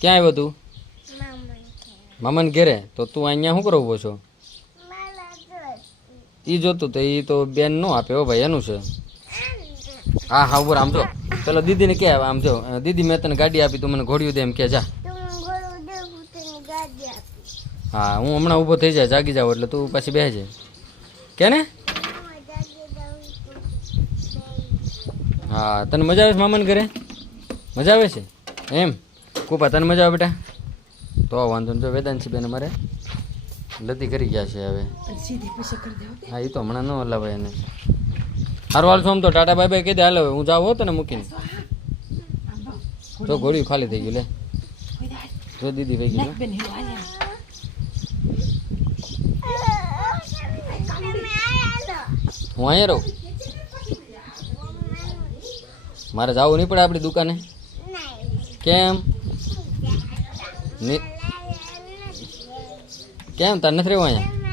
ક્યાં આવ્યો તું? મામાને ઘેરે. તો તું અહીંયા શું કરવા ઊભો છો? ઈ જોતું તો ઈ તો બેન નો આપે હો ભાઈ, એનું છે. હા હા ઉપર આમ જો, પેલો દીદીને કે આમ જો, દીદી મેં તને ગાડી આપી, તું મને ઘોડિયું દે એમ કે જા. હા હું હમણાં ઊભો થઈ જાય, જાગી જાવ એટલે તું પછી બેસી જાય કે ને. હા તને મજા આવે છે મામાને ઘરે? મજા આવે છે એમ? કુપા તને મજા આવે બેટા? તો વાંધો ને. જો વેદાંશી બેન અમારે લતી કરી ગયા છે હવે. હા એ તો હમણાં ન હલાવે એને. હારું હાલ છું તો ટાટા બાય બાય કહી દે. હાલ હવે હું જાઉં હોત ને મૂકીને. તો ઘોડ્યું ખાલી થઈ ગયું લે. જો દીદી વહી ગયું. હું અહીંયા રહું? મારે જવું નહીં પડે આપણી દુકાને? કેમ? કેમ તાર નથી રહેવું અહીંયા?